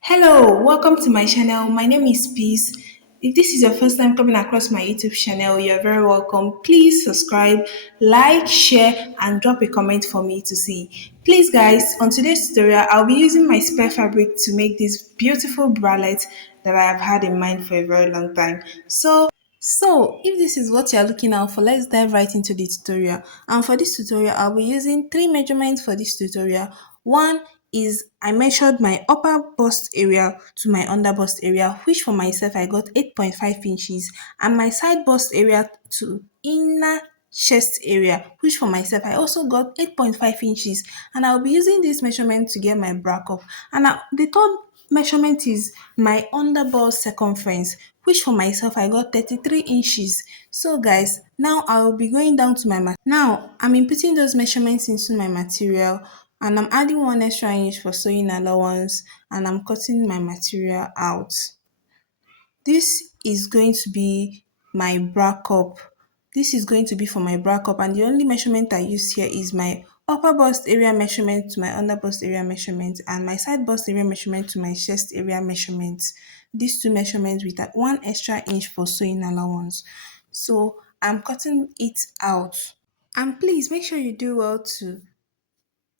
Hello, welcome to my channel. My name is Peace. If this is your first time coming across my YouTube channel, you're very welcome. Please subscribe, like, share, and drop a comment for me to see. Please, guys, on today's tutorial, I'll be using my spare fabric to make this beautiful bralette that I have had in mind for a very long time. So, if this is what you're looking out for, let's dive right into the tutorial. And for this tutorial, I'll be using three measurements for this tutorial. One is I measured my upper bust area to my under bust area, which for myself I got 8.5 inches, and my side bust area to inner chest area, which for myself I also got 8.5 inches. And I'll be using this measurement to get my bra cup. And the third measurement is my under bust circumference, which for myself I got 33 inches. So guys, now I will be going down to my now I'm inputting those measurements into my material, and I'm adding 1 extra inch for sewing allowance, and I'm cutting my material out. This is going to be my bra cup. This is going to be for my bra cup, and the only measurement I use here is my upper bust area measurement to my under bust area measurement, and my side bust area measurement to my chest area measurement. These two measurements with that 1 extra inch for sewing allowance. So I'm cutting it out. And please make sure you do well to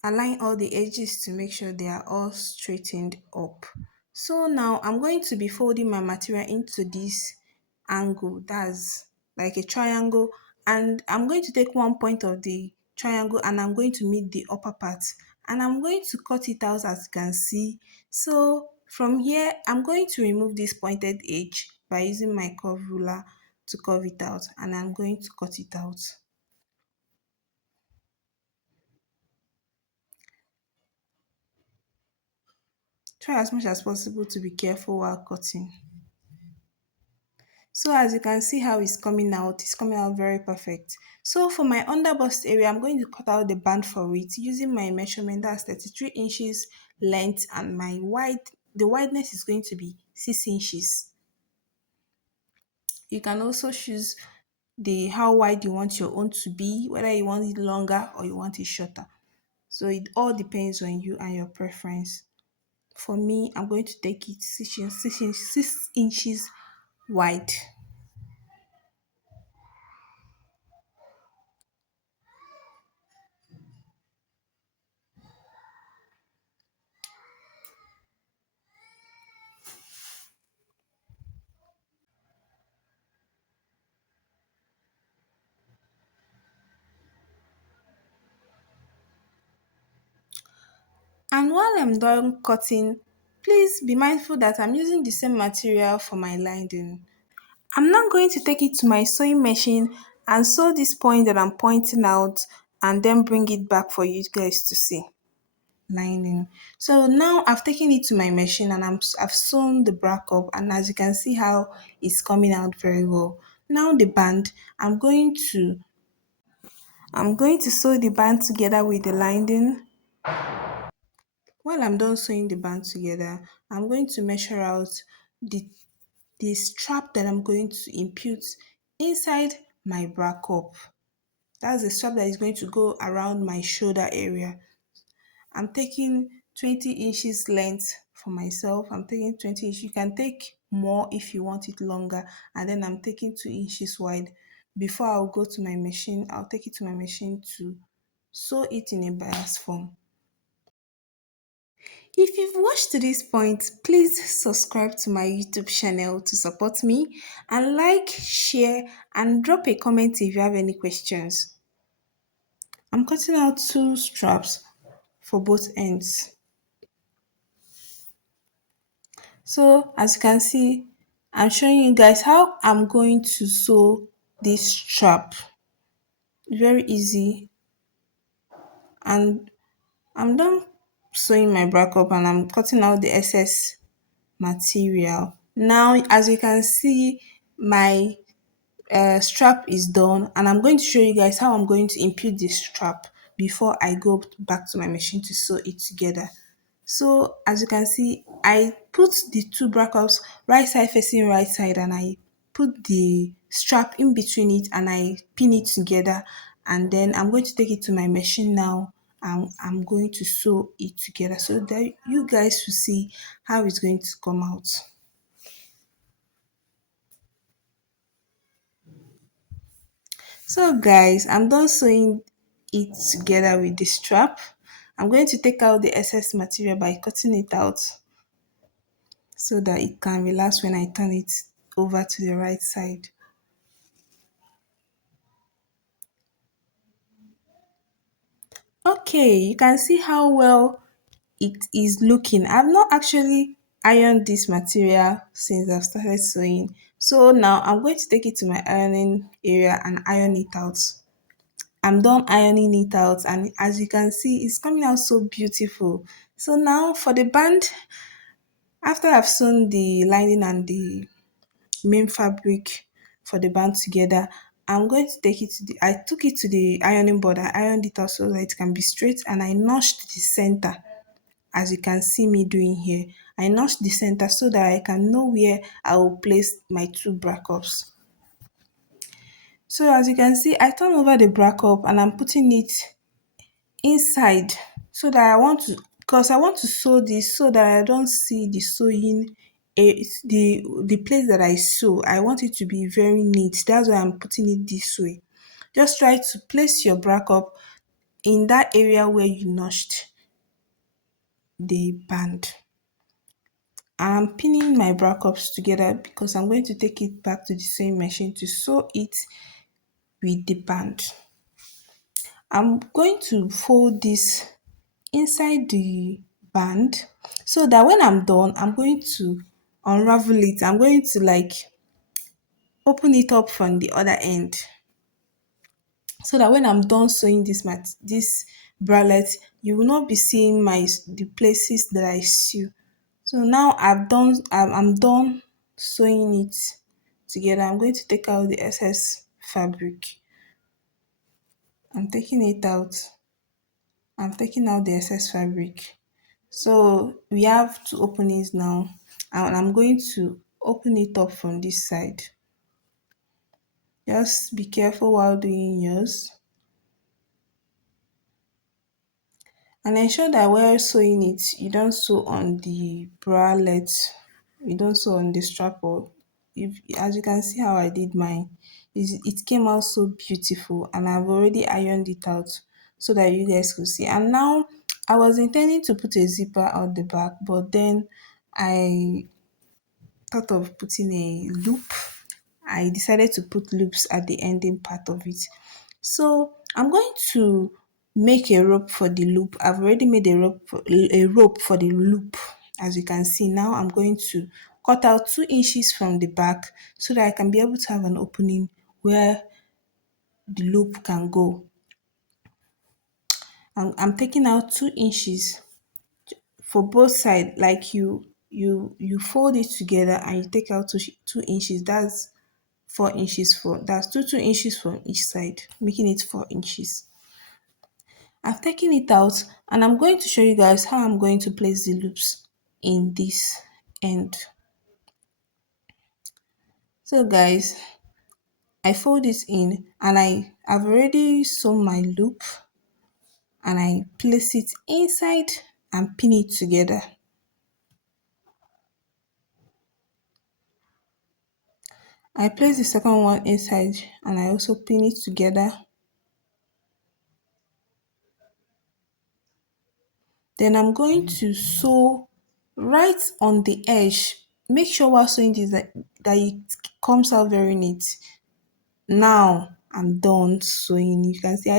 align all the edges to make sure they are all straightened up. So now I'm going to be folding my material into this angle, that's like a triangle, and I'm going to take one point of the triangle and I'm going to meet the upper part, and I'm going to cut it out as you can see. So from here I'm going to remove this pointed edge by using my curve ruler to curve it out, and I'm going to cut it out. Try as much as possible to be careful while cutting. So as you can see how it's coming out very perfect. So for my under bust area, I'm going to cut out the band for it using my measurement, that's 33 inches length, and the wideness is going to be 6 inches. You can also choose the how wide you want your own to be, whether you want it longer or you want it shorter. So it all depends on you and your preference. For me, I'm going to take it 6 inches wide. And while I'm done cutting, please be mindful that I'm using the same material for my lining. I'm now going to take it to my sewing machine and sew this point that I'm pointing out, and then bring it back for you guys to see. Lining. So now I've taken it to my machine and I've sewn the bra up, and as you can see how it's coming out very well. Now the band, I'm going to sew the band together with the lining. While I'm done sewing the band together, I'm going to measure out the, the strap that I'm going to impute inside my bra cup. That's the strap that is going to go around my shoulder area. I'm taking 20 inches length for myself. I'm taking 20 inches. You can take more if you want it longer. And then I'm taking 2 inches wide. Before I'll go to my machine, I'll take it to my machine to sew it in a bias form. If you've watched to this point, please subscribe to my YouTube channel to support me, and like, share, and drop a comment if you have any questions. I'm cutting out two straps for both ends. So as you can see, I'm showing you guys how I'm going to sew this strap. Very easy, and I'm done sewing my back up and I'm cutting out the excess material. Now as you can see, my strap is done, and I'm going to show you guys how I'm going to impute this strap before I go back to my machine to sew it together. So as you can see, I put the two brackets right side facing right side, and I put the strap in between it and I pin it together, and then I'm going to take it to my machine now and I'm going to sew it together so that you guys will see how it's going to come out. So guys, I'm done sewing it together with the strap. I'm going to take out the excess material by cutting it out so that it can relax when I turn it over to the right side. Okay, you can see how well it is looking. I've not actually ironed this material since I've started sewing. So now I'm going to take it to my ironing area and iron it out. I'm done ironing it out, and as you can see, it's coming out so beautiful. So now for the band, after I've sewn the lining and the main fabric for the band together, I'm going to take it to the, I took it to the ironing board. I ironed it out so that it can be straight, and I notched the center as you can see me doing here. I notched the center so that I can know where I will place my two bra cups. So as you can see, I turn over the bra cup and I'm putting it inside so that I want to, because I want to sew this so that I don't see the sewing the place that I sew. I want it to be very neat. That's why I'm putting it this way. Just try to place your bra cup in that area where you notched the band. I'm pinning my bra cups together because I'm going to take it back to the sewing machine to sew it with the band. I'm going to fold this inside the band so that when I'm done, I'm going to unravel it. I'm going to like open it up from the other end so that when I'm done sewing this bralette, you will not be seeing the places that I sew. So now I'm done sewing it together. I'm going to take out the excess fabric. I'm taking it out. I'm taking out the excess fabric. So we have two openings now, and I'm going to open it up from this side. Just be careful while doing yours, and ensure that while sewing it, you don't sew on the bralette, you don't sew on the strap. Or if, as you can see how I did mine, it came out so beautiful, and I've already ironed it out so that you guys could see. And now I was intending to put a zipper out the back, but then I thought of putting a loop. I decided to put loops at the ending part of it. So I'm going to make a rope for the loop. I've already made a rope for the loop. As you can see now, I'm going to cut out 2 inches from the back so that I can be able to have an opening where the loop can go. I'm taking out 2 inches for both sides, like you fold it together and you take out 2 inches. That's 4 inches for, that's 2 inches from each side, making it 4 inches. I've taken it out and I'm going to show you guys how I'm going to place the loops in this end. So guys, I fold this in and I've already sewn my loop, and I place it inside and pin it together. I place the second one inside and I also pin it together. Then I'm going to sew right on the edge. Make sure while sewing this that it comes out very neat. Now I'm done sewing. You can see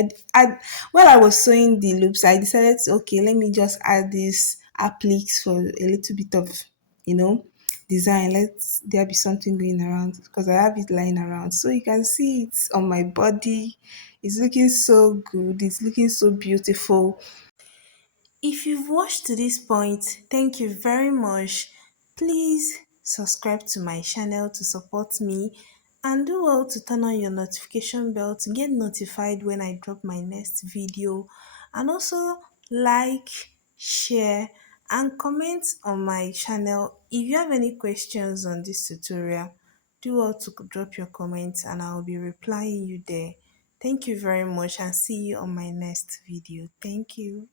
while I was sewing the loops, I decided to, okay, let me just add this appliques for a little bit of, you know, design. Let there be something going around because I have it lying around. So you can see it's on my body. It's looking so good. It's looking so beautiful. If you've watched to this point, thank you very much. Please subscribe to my channel to support me, and do well to turn on your notification bell to get notified when I drop my next video. And also like, share, and comment on my channel. If you have any questions on this tutorial, do well to drop your comments and I'll be replying you there. Thank you very much and see you on my next video. Thank you.